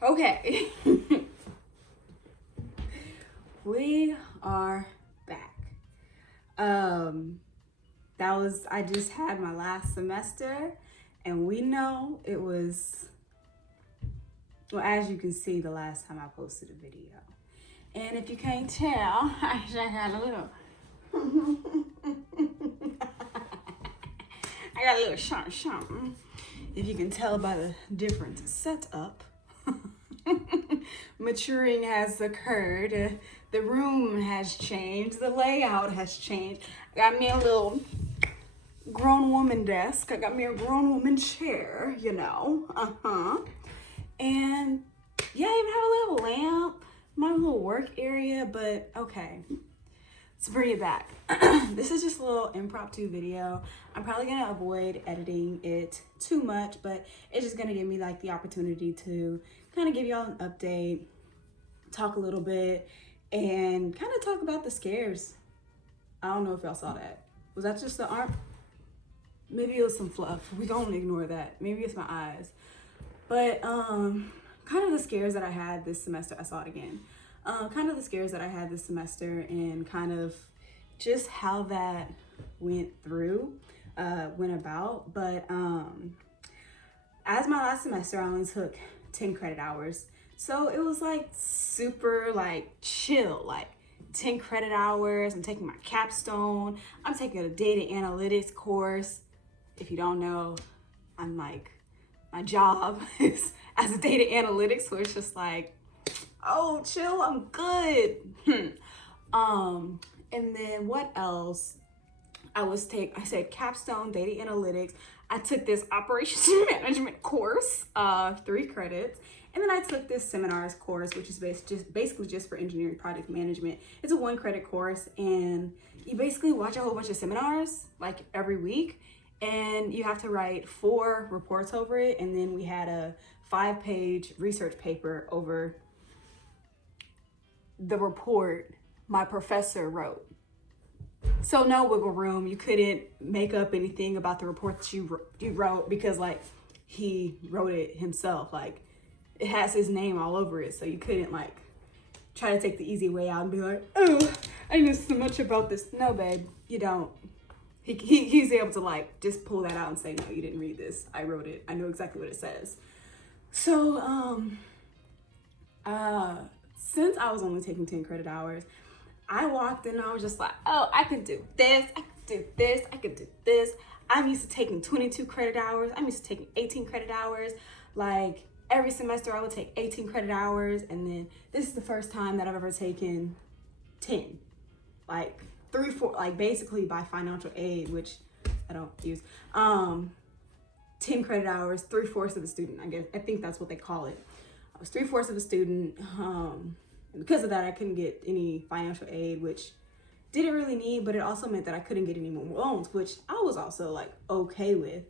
Okay. We are back. I just had my last semester, and we know it was, well, as you can see, the last time I posted a video. And if you can't tell, I actually had a little, I got a little something. If you can tell by the different setup. Maturing has occurred. The room has changed. The layout has changed. Got me a little grown woman desk. I got me a grown woman chair, you know. And yeah, I even have a little lamp, my little work area, but okay. Let's bring it back. This is just a little impromptu video. I'm probably gonna avoid editing it too much, but it's just gonna give me like the opportunity to kind of give y'all an update, talk a little bit, and kind of talk about the scares. I don't know if y'all saw that. Was that just the arm? Maybe it was some fluff. We don't ignore that. Maybe it's my eyes. But kind of the scares that I had this semester. I saw it again. Kind of the scares that I had this semester, and kind of just how that went about. But as my last semester, I only took 10 credit hours. So it was like super like chill, like 10 credit hours. I'm taking my capstone. I'm taking a data analytics course. If you don't know, I'm like, my job is as a data analytics, so it's just like, oh, chill, I'm good. And then what else? I said capstone, data analytics. I took this operations management course, 3 credits. And then I took this seminars course, which is basically just for engineering project management. It's a 1 credit course, and you basically watch a whole bunch of seminars like every week, and you have to write 4 reports over it. And then we had a 5-page research paper over the report my professor wrote. So no wiggle room. You couldn't make up anything about the report that you wrote, because like he wrote it himself. Like it has his name all over it. So you couldn't like try to take the easy way out and be like, oh, I know so much about this. No, babe, you don't. He's able to like just pull that out and say, no, you didn't read this. I wrote it. I know exactly what it says. So since I was only taking 10 credit hours, I walked in and I was just like, oh, I could do this, I could do this, I could do this. I'm used to taking 22 credit hours. I'm used to taking 18 credit hours. Like every semester I would take 18 credit hours, and then this is the first time that I've ever taken 10. Like 3, 4, like basically by financial aid, which I don't use. 10 credit hours, 3/4 of a student, I guess. I think that's what they call it. I was 3/4 of a student. And because of that, I couldn't get any financial aid, which didn't really need, but it also meant that I couldn't get any more loans, which I was also like okay with,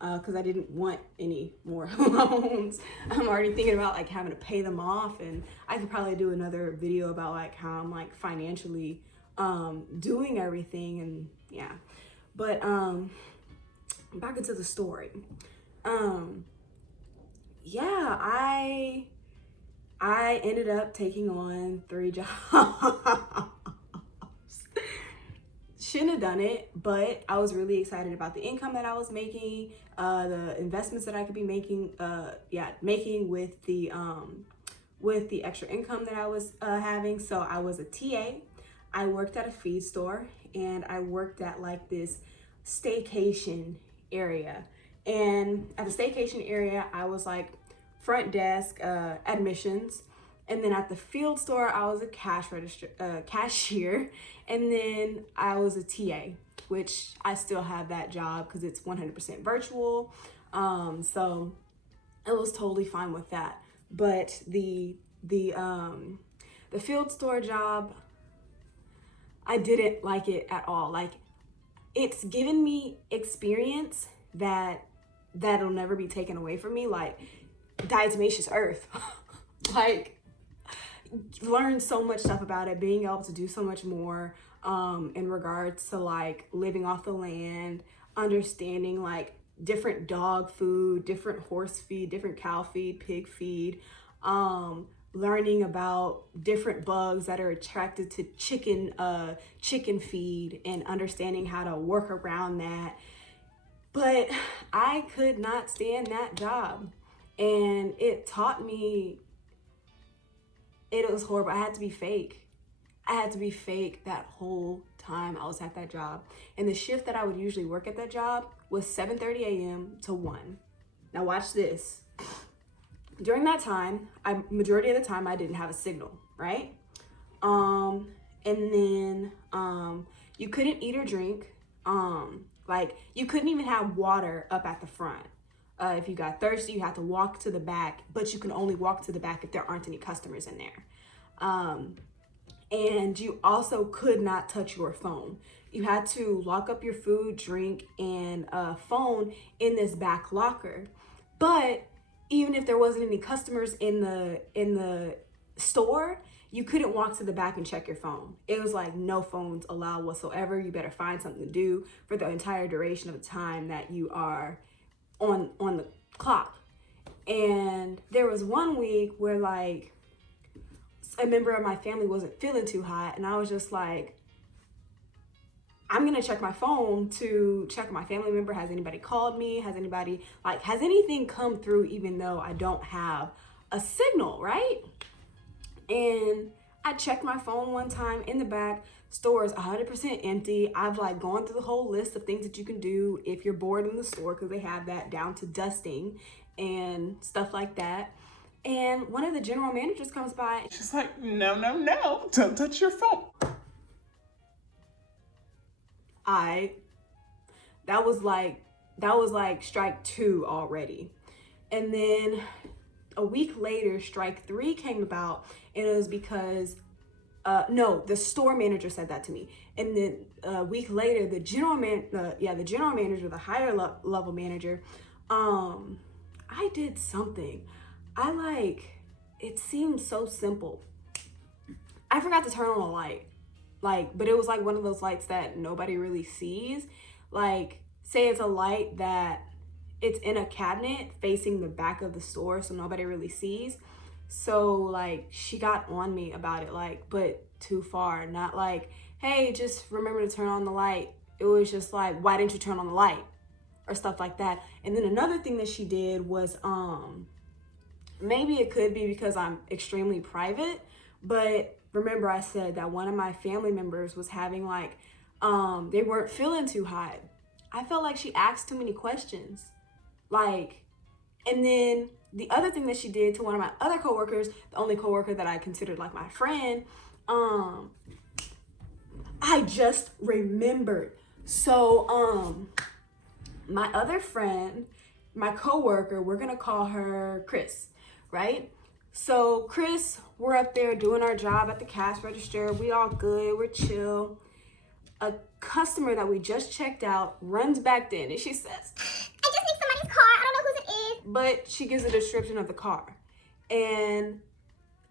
because I didn't want any more loans. I'm already thinking about like having to pay them off, and I could probably do another video about like how I'm like financially doing everything, and yeah. But back into the story. Yeah, I ended up taking on 3 jobs. Shouldn't have done it, but I was really excited about the income that I was making, the investments that I could be making, making with the extra income that I was having. So I was a TA. I worked at a feed store, and I worked at like this staycation area. And at the staycation area, I was like front desk, admissions. And then at the field store, I was a cashier. And then I was a TA, which I still have that job because it's 100% virtual. So it was totally fine with that. But the field store job, I didn't like it at all. Like it's given me experience that'll never be taken away from me. Like diatomaceous earth. Like learned so much stuff about it, being able to do so much more in regards to like living off the land, understanding like different dog food, different horse feed, different cow feed, pig feed, learning about different bugs that are attracted to chicken feed and understanding how to work around that. But I could not stand that job. And it taught me, it was horrible. I had to be fake. I had to be fake that whole time I was at that job. And the shift that I would usually work at that job was 7:30 a.m. to 1. Now watch this. During that time, majority of the time I didn't have a signal, right? And then you couldn't eat or drink. Like you couldn't even have water up at the front. If you got thirsty, you had to walk to the back, but you can only walk to the back if there aren't any customers in there. And you also could not touch your phone. You had to lock up your food, drink, and phone in this back locker. But even if there wasn't any customers in the store, you couldn't walk to the back and check your phone. It was like no phones allowed whatsoever. You better find something to do for the entire duration of the time that you are on the clock. And there was one week where like a member of my family wasn't feeling too hot, and I was just like, I'm gonna check my phone to check my family member. Has anybody called me? Has anything come through even though I don't have a signal, right? And I checked my phone one time in the back. Store is 100% empty. I've like gone through the whole list of things that you can do if you're bored in the store, because they have that down to dusting and stuff like that. And one of the general managers comes by. She's like, no, no, no, don't touch your phone. That was like strike 2 already. And then a week later, strike 3 came about, and it was because the store manager said that to me. And then a week later, the general manager, the higher level manager, I did something. It seemed so simple. I forgot to turn on a light. But it was like one of those lights that nobody really sees. Like, say it's a light that it's in a cabinet facing the back of the store, so nobody really sees. So like she got on me about it, like, but too far. Not like, hey, just remember to turn on the light. It was just like, why didn't you turn on the light? Or stuff like that. And then another thing that she did was, maybe it could be because I'm extremely private, but remember I said that one of my family members was having like, they weren't feeling too hot. I felt like she asked too many questions. And then the other thing that she did to one of my other coworkers, the only coworker that I considered like my friend, I just remembered. So, my other friend, my coworker, we're gonna call her Chris, right? So Chris, we're up there doing our job at the cash register. We all good, we're chill. A customer that we just checked out runs back in and she says, I just need somebody's car. I don't know whose it is. But she gives a description of the car. And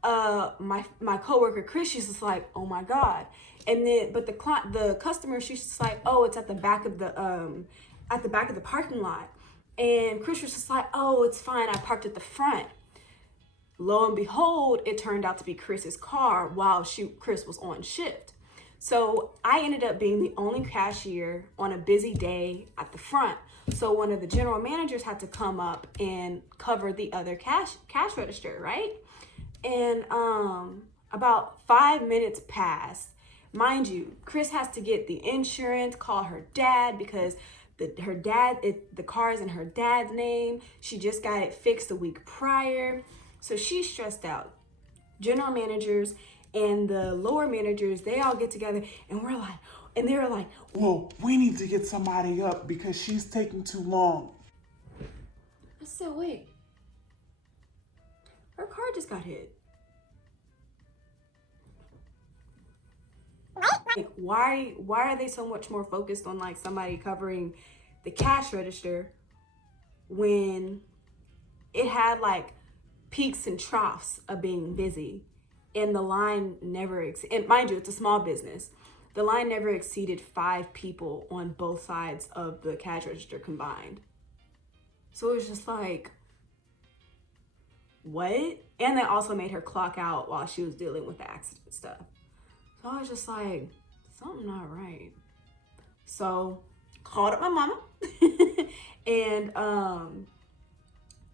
my coworker Chris, she's just like, oh my God. And then, but the customer, she's just like, oh, it's at the back of the parking lot. And Chris was just like, oh, it's fine. I parked at the front. Lo and behold, it turned out to be Chris's car while Chris was on shift. So I ended up being the only cashier on a busy day at the front. So one of the general managers had to come up and cover the other cash register, right? And about 5 minutes passed. Mind you, Chris has to get the insurance, call her dad because the car is in her dad's name. She just got it fixed a week prior. So she's stressed out. General managers and the lower managers, they all get together and they're like, well, we need to get somebody up because she's taking too long. I said, wait, her car just got hit. Like, why are they so much more focused on like somebody covering the cash register when it had like peaks and troughs of being busy, and the line never and mind you, it's a small business. The line never exceeded 5 people on both sides of the cash register combined. So it was just like, what? And they also made her clock out while she was dealing with the accident stuff. So I was just like, something not right. So called up my mama and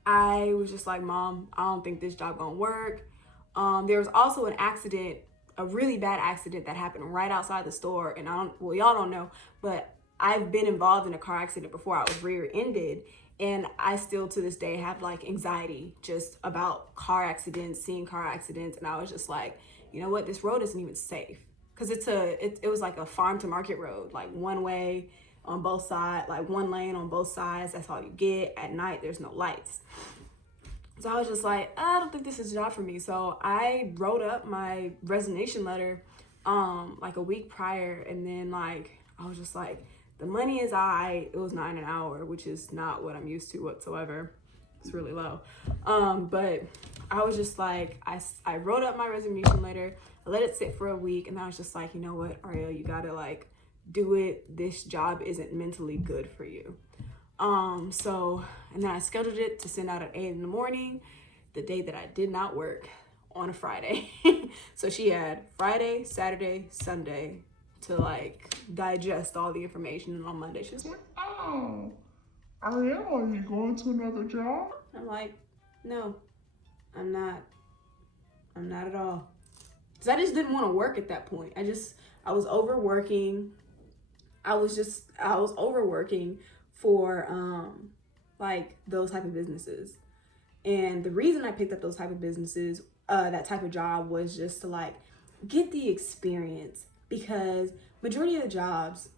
I was just like, Mom, I don't think this job gonna work. There was also an accident, a really bad accident that happened right outside the store. And y'all don't know, but I've been involved in a car accident before. I was rear-ended, and I still to this day have like anxiety just about car accidents, seeing car accidents. And I was just like, you know what, this road isn't even safe. Cause it was like a farm to market road, like one way on both sides, like one lane on both sides. That's all you get. At night, there's no lights. So I was just like, I don't think this is a job for me. So I wrote up my resignation letter like a week prior, and then like I was just like, the money is it was $9 an hour, which is not what I'm used to whatsoever. It's really low. But I was just like, I wrote up my resignation letter, I let it sit for a week, and I was just like, you know what, Ariel, you gotta like do it. This job isn't mentally good for you. So, and then I scheduled it to send out at 8 in the morning, the day that I did not work, on a Friday. So she had Friday, Saturday, Sunday to like digest all the information. And on Monday she was like, Oh, Ariel, are you going to another job? I'm like, no, I'm not at all. Cause I just didn't want to work at that point. I was overworking. I was overworking for like those type of businesses. And the reason I picked up those type of businesses, that type of job, was just to like get the experience, because majority of the jobs,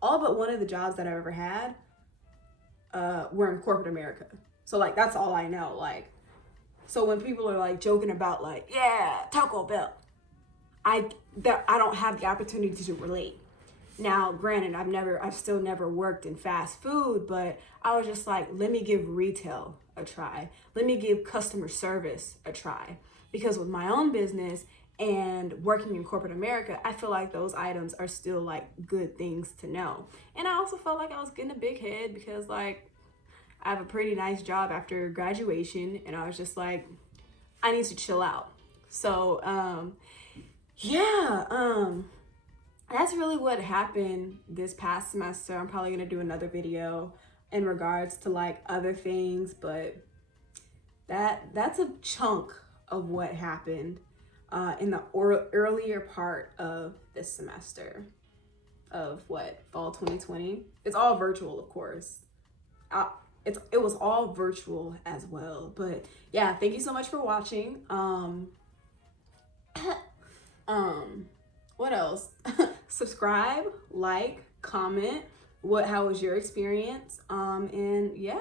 all but one of the jobs that I ever had, were in corporate America. So like that's all I know. Like, so when people are like joking about like, yeah, Taco Bell, I don't have the opportunity to relate. Now, granted, I've still never worked in fast food, but I was just like, let me give retail a try. Let me give customer service a try. Because with my own business and working in corporate America, I feel like those items are still like good things to know. And I also felt like I was getting a big head because like I have a pretty nice job after graduation, and I was just like, I need to chill out. So, that's really what happened this past semester. I'm probably gonna do another video in regards to like other things, but that's a chunk of what happened in the earlier part of this semester of fall 2020. It's all virtual, of course. It was all virtual as well. But yeah, thank you so much for watching. What else? Subscribe, like, comment. How was your experience? And yeah.